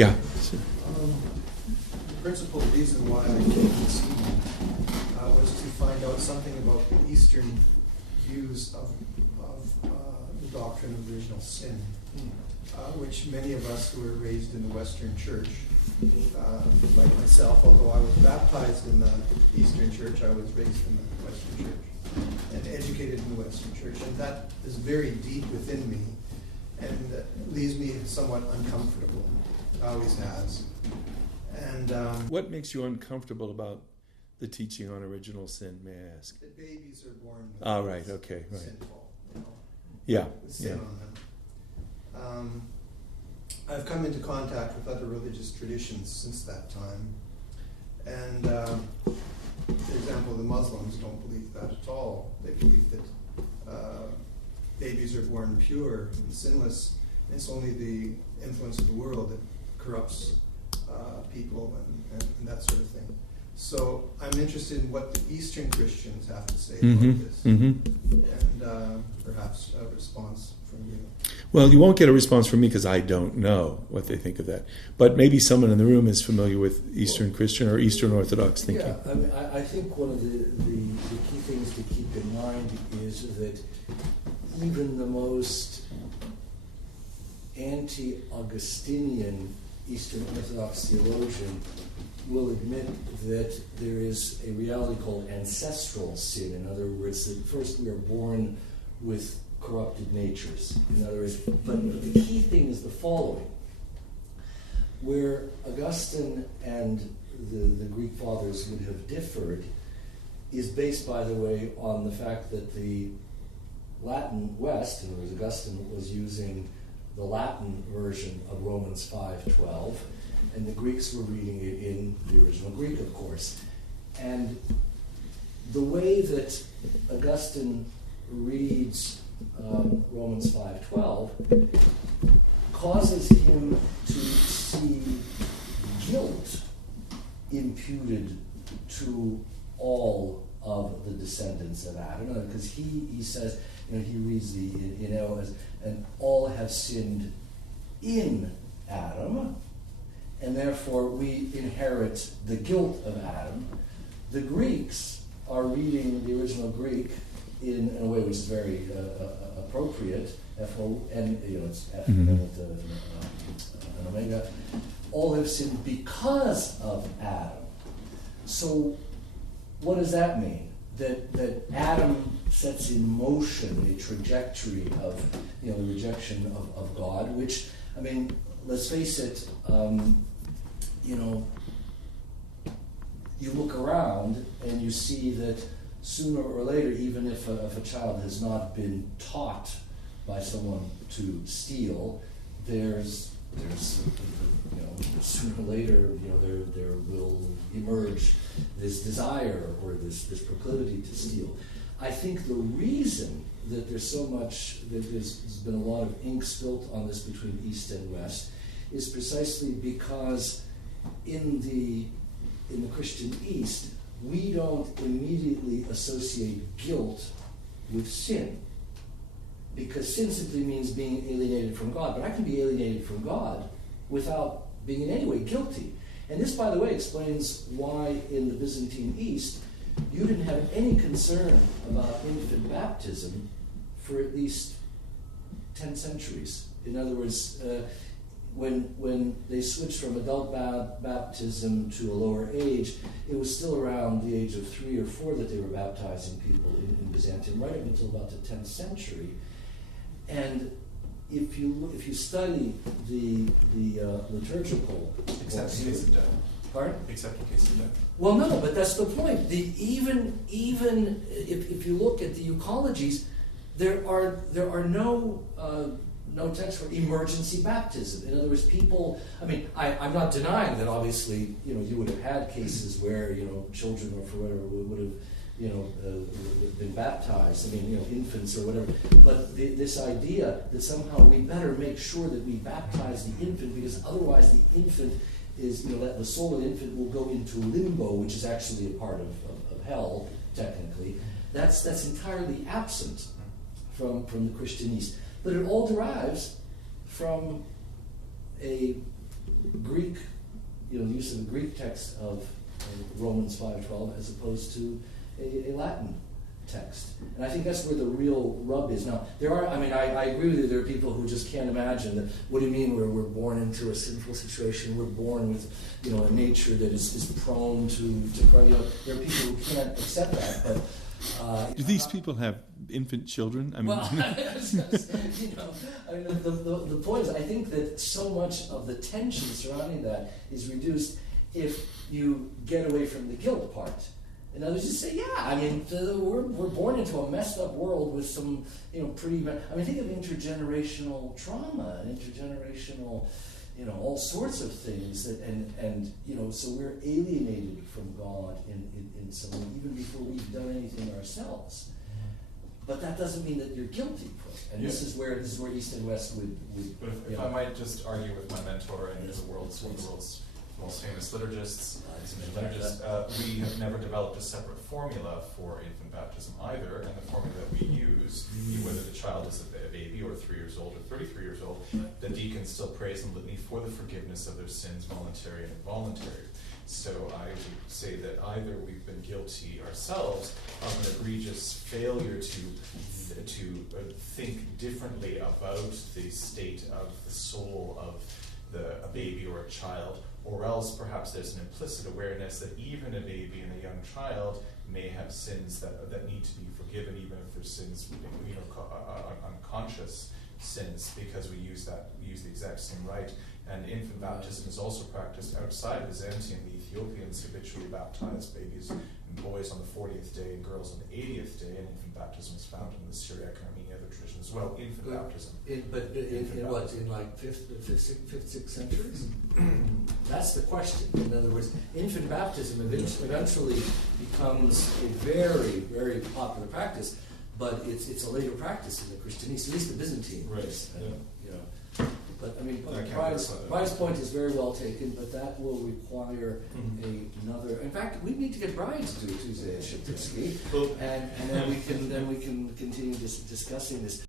Yeah. The principal reason why I came this evening was to find out something about the Eastern views of the doctrine of original sin, which many of us who were raised in the Western Church, like myself, although I was baptized in the Eastern Church, I was raised in the Western Church and educated in the Western Church, and that is very deep within me and leaves me somewhat uncomfortable. It always has. And what makes you uncomfortable about the teaching on original sin, may I ask? that babies are born with Right, okay, right. sinful, Yeah, with sin on them. I've come into contact with other religious traditions since that time. And, for example, the Muslims don't believe that at all. They believe that babies are born pure and sinless. And it's only the influence of the world that corrupts people and that sort of thing. So I'm interested in what the Eastern Christians have to say about this, and perhaps a response from you. Well, you won't get a response from me because I don't know what they think of that. But maybe someone in the room is familiar with Eastern Christian or Eastern Orthodox thinking. Yeah, I mean, I think one of the key things to keep in mind is that even the most anti-Augustinian Eastern Orthodox theologian will admit that there is a reality called ancestral sin. In other words, that first we are born with corrupted natures. In other words, but the key thing is the following. Where Augustine and the Greek fathers would have differed is based, by the way, on the fact that the Latin West, in other words, Augustine was using the Latin version of Romans 5:12, and the Greeks were reading it in the original Greek, of course. And the way that Augustine reads Romans 5:12 causes him to see guilt imputed to all of the descendants of Adam, because he says, he reads as, and all have sinned in Adam, and therefore we inherit the guilt of Adam. The Greeks are reading the original Greek in a way which is very appropriate. F-O-N, it's F with an omega. All have sinned because of Adam. So, what does that mean? That Adam sets in motion a trajectory of the rejection of God, which, let's face it, you look around and you see that sooner or later, even if a child has not been taught by someone to steal, there's sooner or later, there will emerge this desire or this proclivity to steal. I think the reason that there's been a lot of ink spilt on this between East and West is precisely because in the Christian East, we don't immediately associate guilt with sin. Because sin simply means being alienated from God. But I can be alienated from God without being in any way guilty. And this, by the way, explains why in the Byzantine East, you didn't have any concern about infant baptism for at least 10 centuries. In other words, when they switched from adult baptism to a lower age, it was still around the age of 3 or 4 that they were baptizing people in Byzantium, right up until about the 10th century. And if you study the liturgical, except in case of death. Pardon? Except in case of death. Well, no, but that's the point. Even if you look at the euchologies, there are no text for emergency baptism. In other words, people. I'm not denying that. Obviously, you would have had cases where children or for whatever would have been baptized. Infants or whatever. But this idea that somehow we better make sure that we baptize the infant because otherwise the infant is, that the soul of the infant will go into limbo, which is actually a part of hell, technically. That's entirely absent from the Christian East. But it all derives from a Greek, use of the Greek text of Romans 5:12 as opposed to a Latin text. And I think that's where the real rub is. Now, I agree with you, there are people who just can't imagine that, what do you mean we're born into a sinful situation, we're born with, a nature that is prone to cry. There are people who can't accept that, but... Do these people have infant children? I mean, the point is, I think that so much of the tension surrounding that is reduced if you get away from the guilt part. In other words, you say, we're born into a messed up world with some, pretty... think of intergenerational trauma, and intergenerational, all sorts of things, so we're alienated from God in some way, even before we've done anything ourselves. But that doesn't mean that you're guilty. And this is where East and West would But if I might just argue with my mentor and one of the world's most famous liturgists, we have never developed a separate formula for infant baptism either, and the formula that we use, whether the child is a baby or 3 years old or 33 years old, the deacon still prays in litany for the forgiveness of their sins, voluntary and involuntary. So I would say that either we've been guilty ourselves of an egregious failure to think differently about the state of the soul of a baby or a child, or else perhaps there's an implicit awareness that even a baby and a young child may have sins that need to be forgiven, even if they're sins, unconscious sins, because we use the exact same rite. And infant baptism is also practiced outside Byzantium. The Ethiopians habitually baptize babies and boys on the 40th day and girls on the 80th day, and infant baptism is found in the Syriac and Armenian other traditions as well. Infant baptism. In like 5th, 6th centuries? That's the question. In other words, infant baptism eventually becomes a very, very popular practice, but it's a later practice in the Christian East, at least the Byzantine. Right. But Bride's point is very well taken, but that will require another. In fact, we need to get Bride to do Tuesday at Sheptytsky, and then we can continue discussing this.